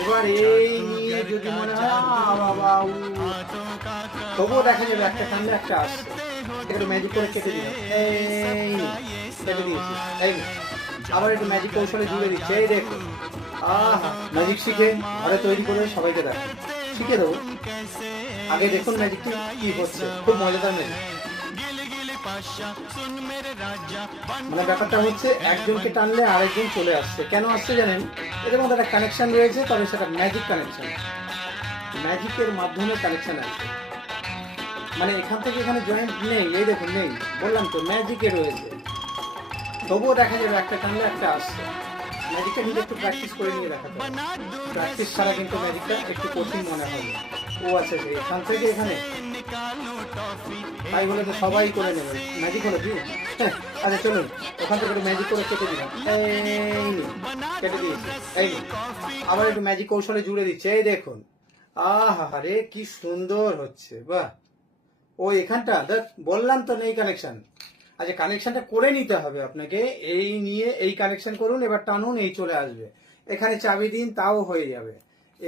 এবার এই নিয়ে যদি মনে হয় বাবা তবুও দেখা যাবে একটা টানলে একটা আসছে। একটু ম্যাজিক করে কেটে দিলাম, এই কেটে দিয়েছি, এই আবার একটু ম্যাজিক কৌশলে জুড়ে দিচ্ছে, এই দেখো। আহা, ম্যাজিক শিখে ঘরে তৈরি করে সবাইকে দেখো, শিখে দেবো। আগে দেখুন ম্যাজিকটি কি হচ্ছে, খুব মজাদার ম্যাজিক। মানে ব্যাপারটা হচ্ছে একজনকে টানলে আরেকজন চলে আসছে। কেন আসছে জানেন? এদের মধ্যে একটা কানেকশন রয়েছে, তবে সেটা ম্যাজিক কানেকশন, ম্যাজিকের মাধ্যমে কানেকশন আছে। মানে এখান থেকে এখানে জয়েন্ট নেই, এই দেখুন নেই, বললাম তো ম্যাজিকে রয়েছে। তবুও দেখা যাবে একটা টানলে একটা আসছে। ম্যাজিকটা কিন্তু একটু প্র্যাকটিস করে নিয়ে দেখাতে হবে। প্র্যাকটিস ছাড়া কিন্তু ম্যাজিকটা একটু কঠিন মনে হবে। ও আচ্ছা, এখান থেকে এখানে, তাই বলে তো সবাই করে নেবে ম্যাজিক হলো কি? আচ্ছা চলুন, ওখান থেকে একটু ম্যাজিক করে কেটে দিলাম, এই কেটে দিয়েছি, এই আবার একটু ম্যাজিক কৌশলে জুড়ে দিচ্ছে, এই দেখুন। আহা রে, কি সুন্দর হচ্ছে, বাহ। ও এখানটা দেখ, বললাম তো নেই কানেকশন। আচ্ছা, কানেকশনটা করে নিতে হবে আপনাকে। এই নিয়ে এই কানেকশন করুন, এবার টানুন, এই চলে আসবে। এখানে চাবি দিন, তাও হয়ে যাবে।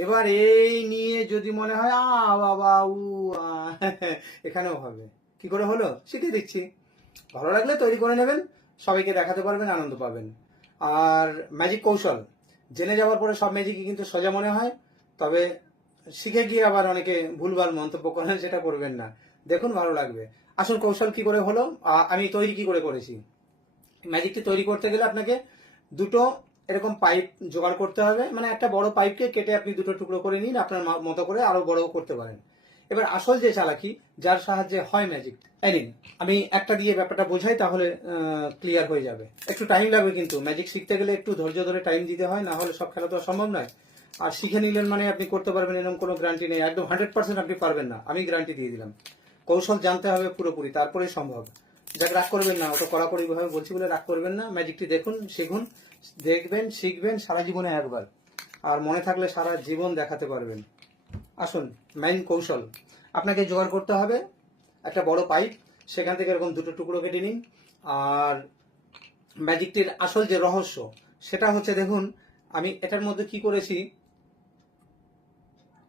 এবার এই নিয়ে যদি মনে হয় বাবা এখানেও হবে। কি করে হলো শিখে দিচ্ছি। ভালো লাগলে তৈরি করে নেবেন, সবাইকে দেখাতে পারবেন, আনন্দ পাবেন। আর ম্যাজিক কৌশল জেনে যাওয়ার পরে সব ম্যাজিকই কিন্তু সোজা মনে হয়, তবে শিখে গিয়ে আবার অনেকে ভুলভাল মন্তব্য করেন, সেটা করবেন না। দেখুন, ভালো লাগবে। আসল কৌশল কি করে হলো, আমি তৈরি কি করে করেছি। ম্যাজিকটি তৈরি করতে গেলে আপনাকে দুটো এরকম পাইপ জোগাড় করতে হবে। মানে একটা বড় পাইপকে কেটে আপনি দুটো টুকরো করে নিন, আপনার মতো করে আরো বড় করতে পারেন। এবার আসল যে চালাকি, যার সাহায্যে হয় ম্যাজিক, নিন আমি একটা দিয়ে ব্যাপারটা বোঝাই, তাহলে ক্লিয়ার হয়ে যাবে। একটু টাইম লাগবে, কিন্তু ম্যাজিক শিখতে গেলে একটু ধৈর্য ধরে টাইম দিতে হয়, না হলে সব খেলা তো সম্ভব নয়। আর শিখে নিলেন মানে আপনি করতে পারবেন এরকম কোনো গ্যারান্টি নেই, একদম 100% আপনি পারবেন না, আমি গ্যারান্টি দিয়ে দিলাম। কৌশল জানতে হবে পুরোপুরি, তারপরেই সম্ভব। যাক, রাগ করবেন না, অত কড়াকড়ি ভাবে বলছি বলে রাগ করবেন না। ম্যাজিকটি দেখুন, শিখুন, দেখবেন, শিখবেন সারা জীবনে একবার, আর মনে থাকলে সারা জীবন দেখাতে পারবেন। আসুন, মেইন কৌশল আপনাকে জোগাড় করতে হবে একটা বড় পাইপ, সেখান থেকে এরকম দুটো টুকরো কেটে নিন। আর ম্যাজিকটির আসল যে রহস্য, সেটা হচ্ছে দেখুন, আমি এটার মধ্যে কি করেছি,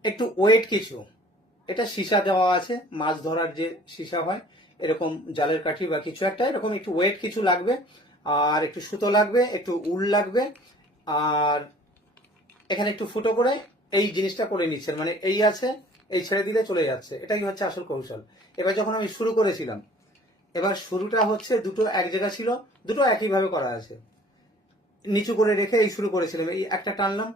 একটু ওয়েট কিছু, এটা সীসা দেওয়া আছে, মাছ ধরার যে সীসা হয়, এরকম জালের কাঠি বা কিছু একটা, এরকম একটু ওয়েট কিছু লাগবে, আর একটু সুতো লাগবে, একটু উল লাগবে, আর এখানে একটু ফুটো করে এই জিনিসটা করে নিচ্ছেন, মানে এই আছে, এই ছেড়ে দিলে চলে যাচ্ছে। এটাই হচ্ছে আসল কৌশল। এবার যখন আমি শুরু করেছিলাম, এবার শুরুটা হচ্ছে দুটো এক জায়গা ছিল, দুটো একইভাবে করা আছে, নিচু করে রেখে এই শুরু করেছিলাম, এই একটা টানলাম,